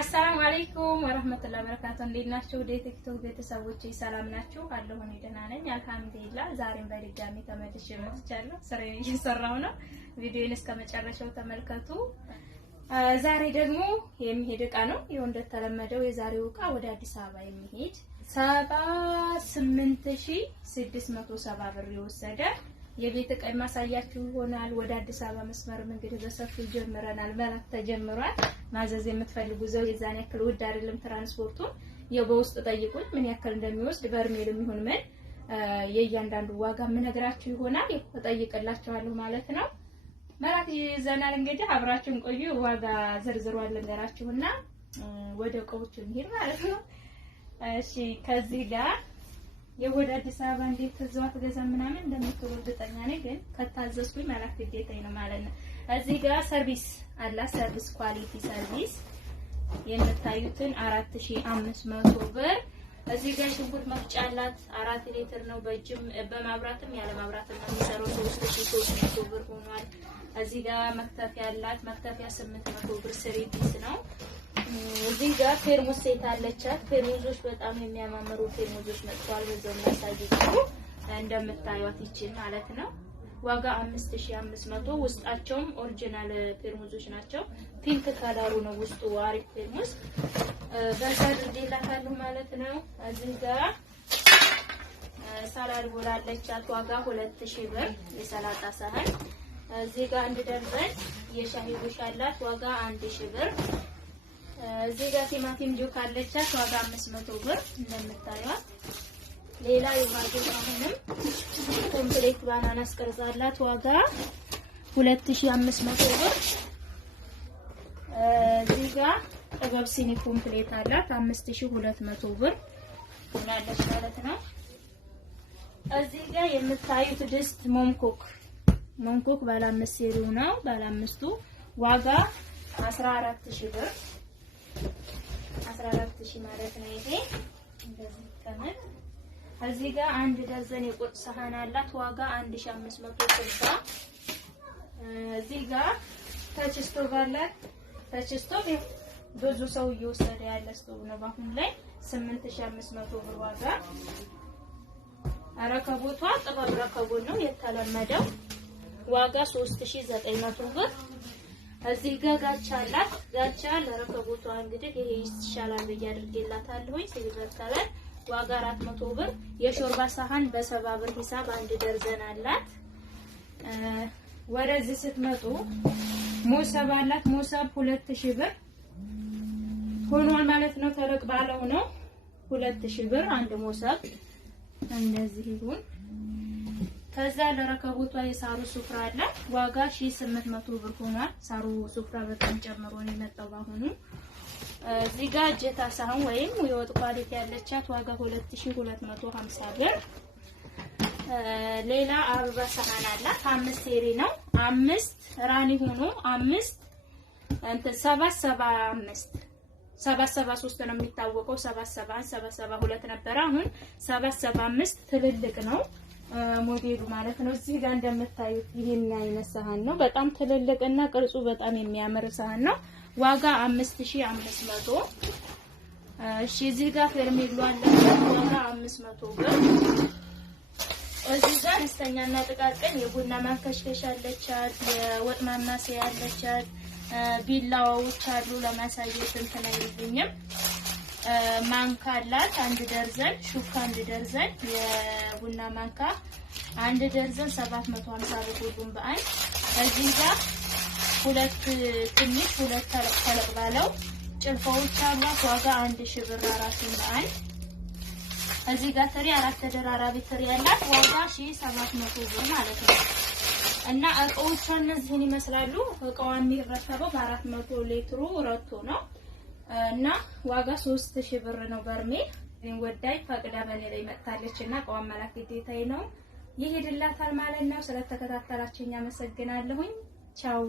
አሰላሙ አለይኩም ወራህመቱላሂ ወበረካቱሁ። እንዴት ናችሁ? ቲክቶክ ቤተሰቦቼ ሰላም ናችሁ? አለሁ እኔ ደህና ነኝ አልሐምዱሊላህ። ዛሬም በድጋሚ ተመልሼ መጥቻለሁ። ስራዬን እየሰራሁ ነው። ቪዲዮውን እስከመጨረሻው ተመልከቱ። ዛሬ ደግሞ የሚሄድ እቃ ነው። ይኸው እንደተለመደው የዛሬው እቃ ወደ አዲስ አበባ የሚሄድ 78670 ብር የወሰደ የቤት እቃ ማሳያችሁ ይሆናል። ወደ አዲስ አበባ መስመር እንግዲህ በሰፊው ጀምረናል። መላክ ተጀምሯል። ማዘዝ የምትፈልጉ ዘው የዛን ያክል ውድ አይደለም ትራንስፖርቱን። ያው በውስጥ ጠይቁኝ ምን ያክል እንደሚወስድ በርሜልም ይሁን ምን የእያንዳንዱ ዋጋ ምነግራችሁ ይሆናል። እጠይቅላችኋለሁ ማለት ነው። መላክ ይዘናል። እንግዲህ አብራችሁን ቆዩ። ዋጋ ዝርዝሯን ልንገራችሁና ወደ እቃዎቹ እንሂድ ማለት ነው። እሺ ከዚህ ጋር የወደ አዲስ አበባ እንዴት ተዘዋ ተገዛ ምናምን እንደምትወዱ እርግጠኛ ነኝ፣ ግን ከታዘዝኩኝ መላክ ግዴታዬ ነው ማለት ነው። እዚህ ጋር ሰርቪስ አላ ሰርቪስ ኳሊቲ ሰርቪስ የምታዩትን 4500 ብር። እዚህ ጋር ሽንኩርት መፍጫ አላት 4 ሊትር ነው። በእጅም በማብራትም ያለ ማብራትም ነው የሚሰራው 3300 ብር ሆኗል። እዚህ ጋር መክተፊያ አላት። መክተፊያ 800 ብር ስሪ ፒስ ነው። እዚህ ጋር ፌርሙስ ሴት አለቻት። ፌርሙዞች በጣም የሚያማምሩ ፌርሙዞች መጥተዋል። በዛው እናሳያችሁ እንደምታዩት ይችላል ማለት ነው። ዋጋ 5500 ውስጣቸውም ኦሪጂናል ፌርሙዞች ናቸው። ፒንክ ከለሩ ነው ውስጡ አሪፍ ፌርሙዝ በዛ ድርዴላታለሁ ማለት ነው። እዚህ ጋር ሳላድ ቦል አለቻት። ዋጋ 2000 ብር የሰላጣ ሳህን። እዚህ ጋር አንድ ደርዘን የሻሂ ቡሽ አላት። ዋጋ 1000 ብር። እዚህ ጋር ቲማቲም ጆክ አለቻት። ዋጋ 500 ብር እንደምታዩት። ሌላ የማገኝ አሁንም ኮምፕሌት ባናና አስቀርጻላት። ዋጋ 2500 ብር። እዚህ ጋር ጥበብ ሲኒ ኮምፕሌት አላት 5200 ብር ያለች ማለት ነው። እዚህ ጋር የምታዩት ድስት ሞንኮክ ባለ 5 ሴሪው ነው። ባለ 5ቱ ዋጋ 14000 ብር 14000 ማለት ነው። ይሄ እንደዚህ ተመን። እዚህ ጋር አንድ ደርዘን የቁርጥ ሰሃን አላት። ዋጋ 1560። እዚህ ጋር ታች ስቶቭ አላት። ታች ስቶቭ ብዙ ሰው እየወሰደ ያለ ስቶቭ ነው። አሁን ላይ 8500 ብር ዋጋ። ረከቦቷ ጥበብ ረከቦት ነው የተለመደው። ዋጋ 3900 ብር። እዚህ ጋር ጋቻ አላት። ጋቻ ለረከቦቷ እንግዲህ ይሄ ይሻላል ብዬ አድርጌላታለሁ። ሲልቨር ከለር ዋጋ 400 ብር። የሾርባ ሳህን በ70 ብር ሂሳብ አንድ ደርዘን አላት። ወደዚህ ስትመጡ ሞሰብ አላት። ሞሰብ 2000 ብር ሆኗል ማለት ነው። ተለቅ ባለው ነው 2000 ብር አንድ ሞሰብ እንደዚህ ይሁን። ከዛ ለረከቦቷ የሳሩ ሱፍራ አላት። ዋጋ 1800 ብር ሆኗል። ሳሩ ሱፍራ በጣም ጨምሮ ነው የመጣው ባሁኑ። እዚህ ጋር እጀታ ሳህን ወይም የወጥ ኳሊቲ ያለቻት ዋጋ 2250 ብር። ሌላ አበባ ሳህን አላት። 5 ሴሪ ነው። 5 ራኒ ሆኖ 5 እንትን 773 ነው የሚታወቀው። 772 ነበር። አሁን 775 ትልልቅ ነው ሞዴሉ ማለት ነው። እዚህ ጋር እንደምታዩት ይሄን አይነት ሳህን ነው። በጣም ትልልቅና ቅርጹ በጣም የሚያምር ሳህን ነው። ዋጋ 5500። እሺ እዚህ ጋር ፌርሜሎ አለ። ዋጋ 500 ብር። እዚህ ጋር አነስተኛና ጥቃቅን የቡና ማንከሽከሽ አለቻት። የወጥ ማማሰያ አለቻት። ቢላዋዎች አሉ ለማሳየት እንትን አይልኝም። ማንካ አላት 1 ደርዘን። ሹካ 1 ደርዘን። የቡና ማንካ 1 ደርዘን 750 ብር ሁሉም በአንድ። እዚህ ጋር 2 ትንሽ 2 ተለቅ ባለው ጭልፋዎች አሏት። ዋጋ 1000 ብር 4 በአንድ። እዚህ ጋር ትሪ 4 ተደራራቢ ትሪ ያላት ዋጋ 1700 ብር ማለት ነው። እና እቃዎቿ እነዚህን ይመስላሉ። እቃዋን የሚረከበው በ400 ሊትሩ ረቶ ነው እና ዋጋ 3000 ብር ነው በርሜል። ወዳይ ፈቅዳ በኔ ላይ መጣለች እና እቃዋን መላክ ግዴታዬ ነው። ይሄድላታል ማለት ነው። ስለተከታተላችሁኝ አመሰግናለሁኝ። ቻው